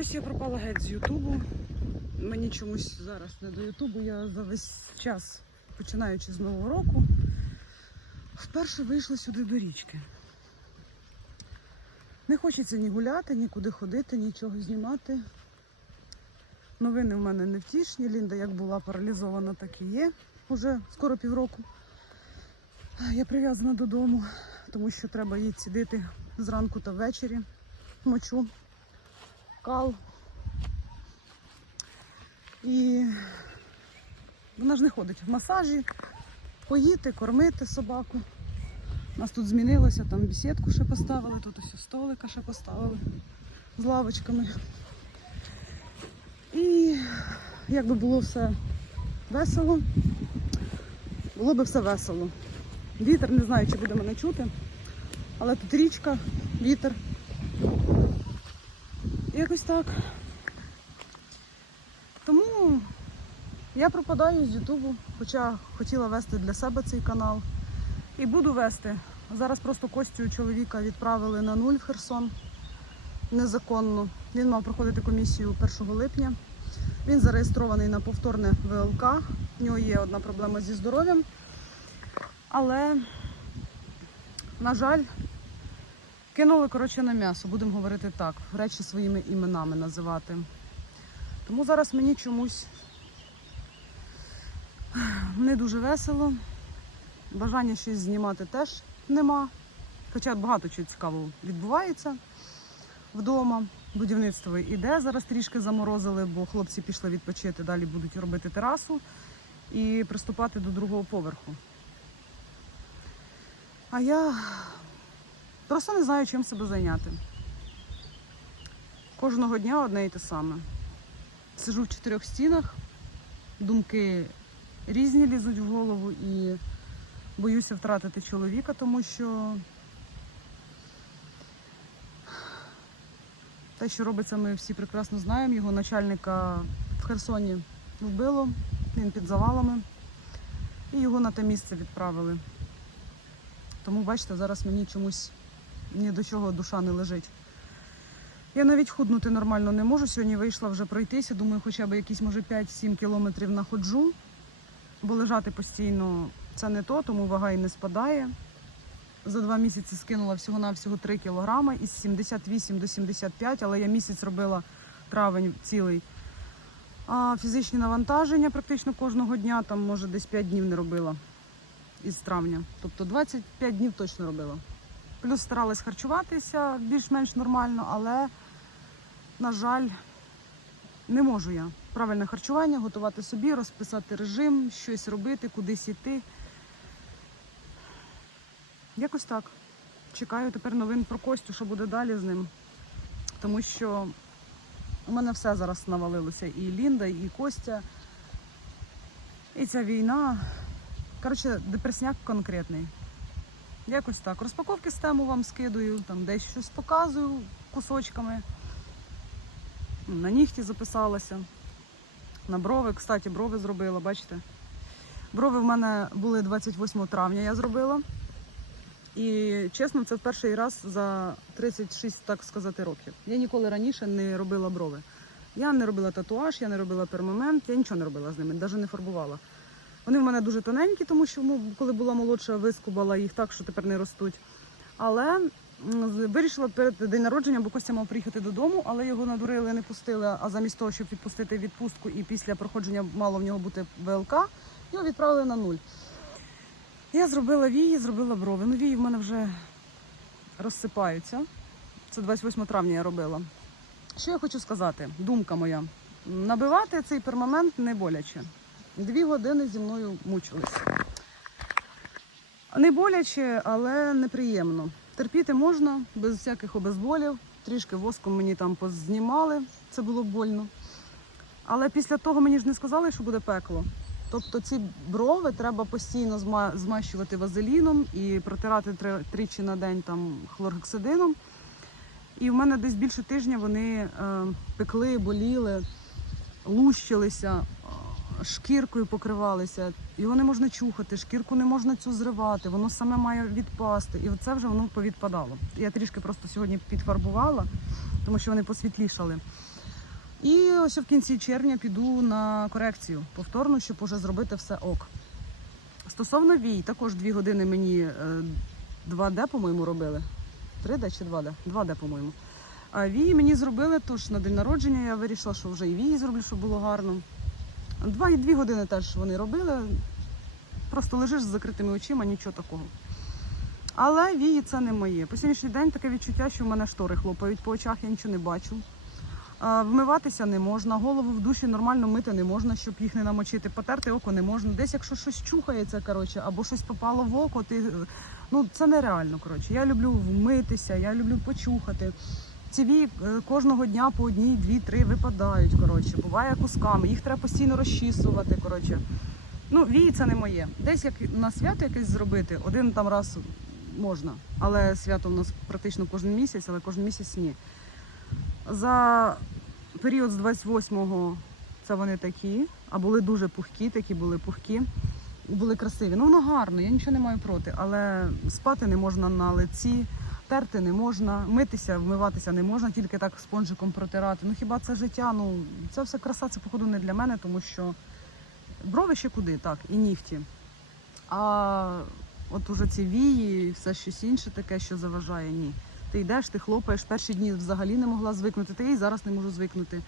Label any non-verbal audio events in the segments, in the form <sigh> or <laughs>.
Щось я пропала геть з Ютубу. Мені чомусь зараз не до Ютубу. Я за весь час, починаючи з Нового року, вперше вийшла сюди до річки. Не хочеться ні гуляти, нікуди ходити, нічого знімати. Новини в мене не втішні. Лінда як була паралізована, так і є. Уже скоро півроку. Я прив'язана додому, тому що треба їй цідити зранку та ввечері. Мочу, кал. І вона ж не ходить в масажі, поїти, кормити собаку. У нас тут змінилося, там бесідку ще поставили, тут ось столика ще поставили з лавочками. І якби було все весело, було би все весело. Вітер, не знаю, чи буде мене чути, але тут річка, вітер. Якось так. Тому я пропадаю з Ютубу, хоча хотіла вести для себе цей канал. І буду вести. Зараз просто Костю чоловіка відправили на нуль в Херсон незаконно. Він мав проходити комісію 1 липня. Він зареєстрований на повторне ВЛК. В нього є одна проблема зі здоров'ям. Але, на жаль, кинули коротше на м'ясо, будемо говорити так, речі своїми іменами називати. Тому зараз мені чомусь не дуже весело. Бажання щось знімати теж нема. Хоча багато чого цікавого відбувається вдома. Будівництво іде. Зараз трішки заморозили, бо хлопці пішли відпочити, далі будуть робити терасу і приступати до другого поверху. А я просто не знаю, чим себе зайняти. Кожного дня одне і те саме. Сижу в чотирьох стінах, думки різні лізуть в голову і боюся втратити чоловіка, тому що те, що робиться, ми всі прекрасно знаємо. Його начальника в Херсоні вбило, він під завалами, і його на те місце відправили. Тому, бачите, зараз мені чомусь ні до чого душа не лежить. Я навіть худнути нормально не можу. Сьогодні вийшла вже пройтися. Думаю, хоча б якісь, може, 5-7 кілометрів находжу, бо лежати постійно це не то, тому вага і не спадає. За два місяці скинула всього-навсього 3 кілограми із 78 до 75, але я місяць робила травень цілий. А фізичні навантаження практично кожного дня, там, може, десь 5 днів не робила із травня. Тобто 25 днів точно робила. Плюс старалась харчуватися більш-менш нормально, але, на жаль, не можу я. Правильне харчування, готувати собі, розписати режим, щось робити, кудись іти. Якось так. Чекаю тепер новин про Костю, що буде далі з ним. Тому що у мене все зараз навалилося. І Лінда, і Костя, і ця війна. Коротше, депресняк конкретний. Якось так. Розпаковки з тему вам скидую, там десь щось показую кусочками. На нігті записалася. На брови, кстати, брови зробила, бачите? Брови в мене були 28 травня, я зробила. І чесно, це перший раз за 36, так сказати, років. Я ніколи раніше не робила брови. Я не робила татуаж, я не робила пермамент, я нічого не робила з ними, навіть не фарбувала. Вони в мене дуже тоненькі, тому що ну, коли була молодша, вискубала їх так, що тепер не ростуть. Але вирішила перед день народження, бо Костя мав приїхати додому, але його надурили, не пустили. А замість того, щоб відпустити відпустку і після проходження мало в нього бути ВЛК, його відправили на нуль. Я зробила вії, зробила брови. Ну, вії в мене вже розсипаються. Це 28 травня я робила. Що я хочу сказати? Думка моя. Набивати цей перманент не боляче. Дві години зі мною мучились. Не боляче, але неприємно. Терпіти можна без всяких обезболів. Трішки воском мені там познімали, це було больно. Але після того мені ж не сказали, що буде пекло. Тобто ці брови треба постійно змащувати вазеліном і протирати тричі на день там хлоргексидином. І в мене десь більше тижня вони е, пекли, боліли, лущилися, шкіркою покривалися. Його не можна чухати, шкірку не можна цю зривати, воно саме має відпасти. І це вже воно повідпадало. Я трішки просто сьогодні підфарбувала, тому що вони посвітлішали. І ось в кінці червня піду на корекцію повторно, щоб уже зробити все ок. Стосовно вій, також дві години мені е, 2D, по-моєму, робили. 3D чи 2D? 2D, по-моєму. А вії мені зробили, тож на день народження я вирішила, що вже і вії зроблю, щоб було гарно. Два і дві години теж вони робили. Просто лежиш з закритими очима, нічого такого. Але вії це не моє. По сьогоднішній день таке відчуття, що в мене штори хлопають по очах, я нічого не бачу. Вмиватися не можна, голову в душі нормально мити не можна, щоб їх не намочити. Потерти око не можна. Десь, якщо щось чухається, коротше, або щось попало в око, ти ну це нереально. Коротше. Я люблю вмитися, я люблю почухати. Ці вії е, кожного дня по одній, дві, три випадають. Коротше, буває кусками. Їх треба постійно розчісувати. Коротше. Ну, вії це не моє. Десь як на свято якесь зробити, один там раз можна. Але свято в нас практично кожен місяць, але кожен місяць ні. За період з 28-го це вони такі, а були дуже пухкі, такі були пухкі, були красиві. Ну, воно гарно, я нічого не маю проти, але спати не можна на лиці, терти не можна, митися, вмиватися не можна, тільки так спонжиком протирати. Ну хіба це життя? Ну, це все краса, це походу не для мене, тому що брови ще куди, так, і нігті. А от уже ці вії, все щось інше таке, що заважає, ні. Ти йдеш, ти хлопаєш, перші дні взагалі не могла звикнути, я і зараз не можу звикнути.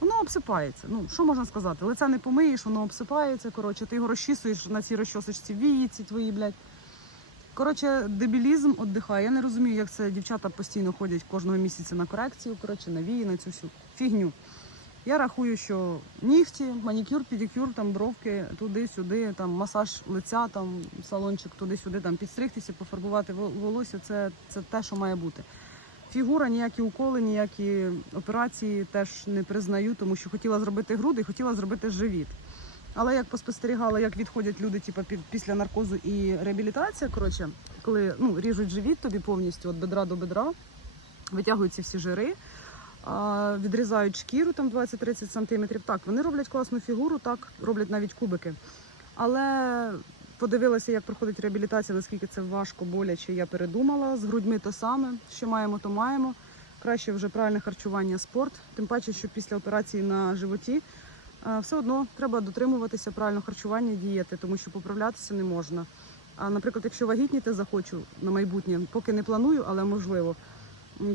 Воно обсипається. Ну, що можна сказати? Лице не помиєш, воно обсипається. Коротше, ти його розчісуєш на цій розчосочці вії, ці твої, блядь. Коротше, дебілізм віддихає. Я не розумію, як це дівчата постійно ходять кожного місяця на корекцію, коротше, на вії, на цю всю фігню. Я рахую, що нігті, манікюр, педикюр, там бровки туди-сюди, там масаж лиця, там салончик туди-сюди, там підстригтися, пофарбувати волосся це, це те, що має бути. Фігура, ніякі уколи, ніякі операції теж не признаю, тому що хотіла зробити груди, хотіла зробити живіт. Але як поспостерігала, як відходять люди, типу, після наркозу і реабілітація, коротше, коли ну, ріжуть живіт тобі повністю від бедра до бедра, витягуються всі жири, відрізають шкіру там 20-30 сантиметрів. Так, вони роблять класну фігуру, так, роблять навіть кубики. Але подивилася, як проходить реабілітація, наскільки це важко, боляче. Я передумала. З грудьми то саме, що маємо, то маємо. Краще вже правильне харчування, спорт. Тим паче, що після операції на животі все одно треба дотримуватися правильного харчування, дієти, тому що поправлятися не можна. А, наприклад, якщо вагітніти захочу на майбутнє, поки не планую, але можливо,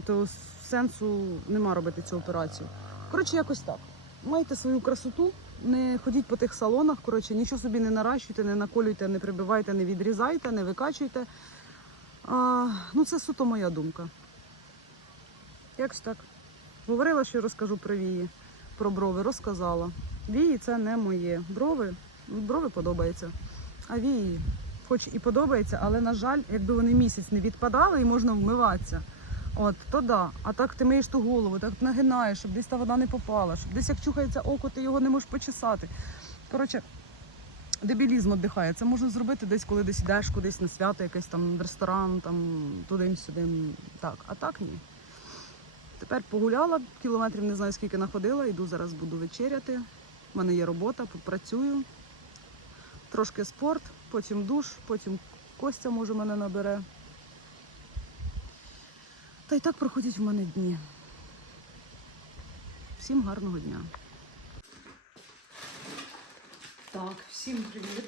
то сенсу нема робити цю операцію. Коротше, якось так. Майте свою красоту, не ходіть по тих салонах. Коротше, нічого собі не наращуйте, не наколюйте, не прибивайте, не відрізайте, не викачуйте. А, ну, це суто моя думка. Якось так. Говорила, що розкажу про вії, про брови, розказала. Вії це не моє. Брови, брови подобаються. А вії, хоч і подобається, але, на жаль, якби вони місяць не відпадали і можна вмиватися. От, то да. А так ти миєш ту голову, так нагинаєш, щоб десь та вода не попала, щоб десь як чухається око, ти його не можеш почесати. Коротше, дебілізм віддихає. Це можна зробити десь, коли десь йдеш кудись на свято, якесь там в ресторан, там туди-сюди. Так, а так ні. Тепер погуляла, кілометрів не знаю скільки находила, йду зараз буду вечеряти. У мене є робота, попрацюю. Трошки спорт, потім душ, потім Костя може мене набере. Та й так проходять в мене дні. Всім гарного дня. Так, всім привіт.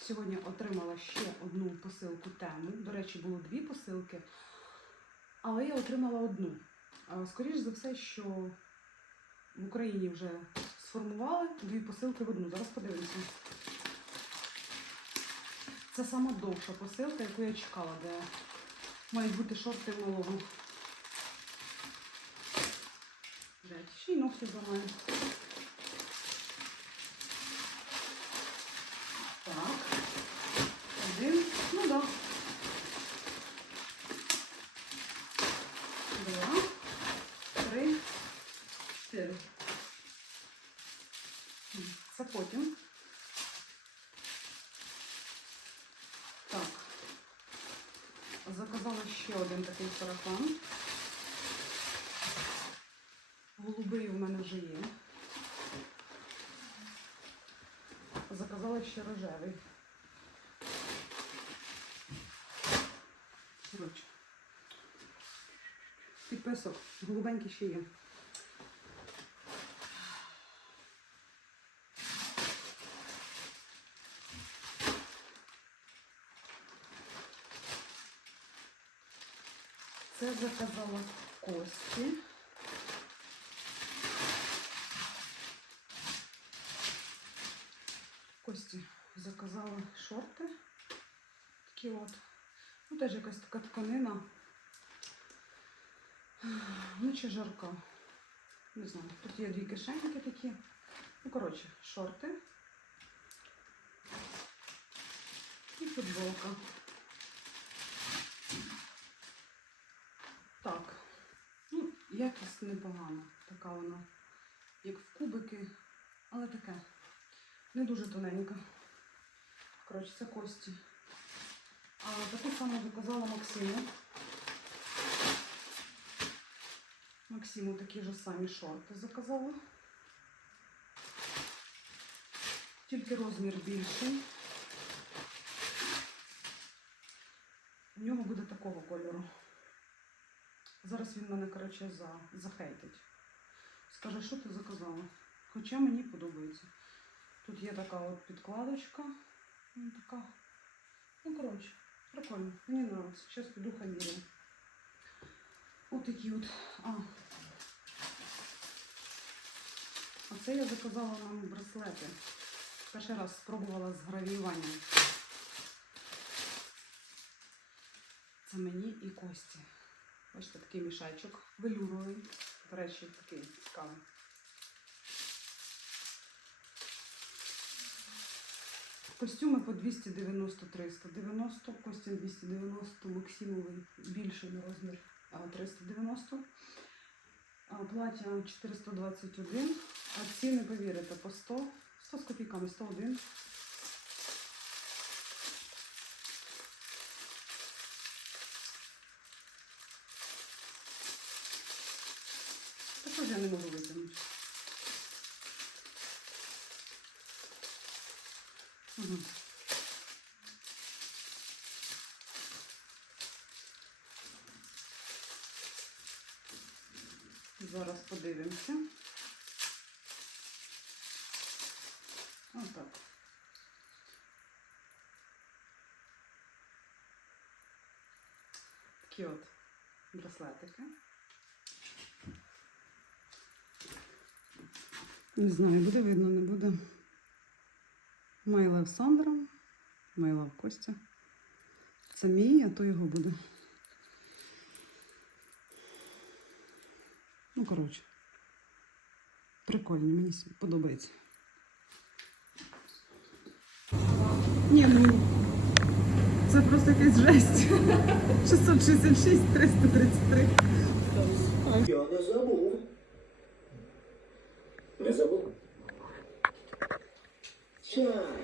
Сьогодні отримала ще одну посилку теми. До речі, було дві посилки, але я отримала одну. А, Скоріш за все, що в Україні вже сформували дві посилки в одну. Зараз подивимося. Це сама довша посилка, яку я чекала, де мають бути шорти в Блять, ще й ногті зламаю. Так. Один. Ну да. Два. Три. Чотири. Це потім. Так. Заказала ще один такий сарафан. Голубий у мене вже є. Заказала ще рожевий. Коротше. Підписок. Голубенький ще є. Заказала Кості. Кості заказала шорти. Такі от. Ну, теж якась така тканина. Ну, чи жарка. Не знаю. Тут є дві кишеньки такі. Ну, коротше, шорти. І футболка. Так. Ну, якість непогана. Така вона, як в кубики, але таке. Не дуже тоненька. Коротше, це кості. А таку саму заказала Максиму. Максиму такі ж самі шорти заказала. Тільки розмір більший. У нього буде такого кольору. Зараз він мене, коротше, за, захейтить. Скаже, що ти заказала? Хоча мені подобається. Тут є така от підкладочка. Така. Ну, коротше, прикольно. Мені подобається. Зараз піду хамірю. Ось такі от. А. А це я заказала нам браслети. Перший раз спробувала з гравіюванням. Це мені і Кості. Бачите, такий мішечок велюровий. До речі, такий цікавий. Костюми по 290 390, Костін 290, Максимовий більший на розмір а, 390. А, Плаття 421, а ціни, повірите, по 100, 100 з копійками, 101. Я не можу витягнути? Зараз подивимося. Отак. Такі от браслетики. Не знаю, буде видно, не буде. Майлав Сандра, Майлав Костя. Це мій, а то його буде. Ну, коротше. Прикольно, мені подобається. Ні, ну це просто якась жесть. <laughs> 666, 333. Я не забув. Не забув. Чай.